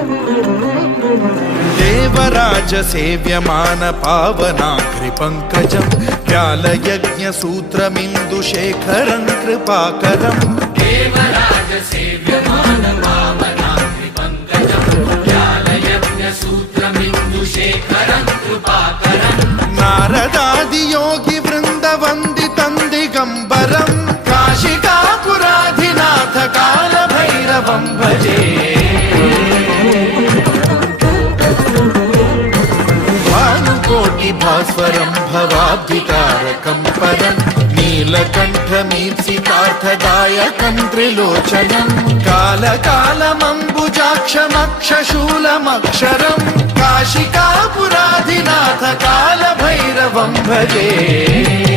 देवराज सेव्यमान पावनाग्रिपङ्कजं व्यालयज्ञसूत्रमिन्दुशेखरं कृपाकरं देवराज सेव्यमान पावनाग्रिपङ्कजं व्यालयज्ञसूत्रमिन्दुशेखरं कृपाकरं नारदादियोगि वृन्दवन्दितं दिगम्बरं काशिकापुराधिनाथ कालभैरवं भजे भास्वरं भवाब्धितारकं परं नीलकण्ठमीप्सितार्थदायकं त्रिलोचनं कालकालमम्बुजाक्षमक्षशूलमक्षरं काशिकापुराधिनाथ कालभैरवं भजे।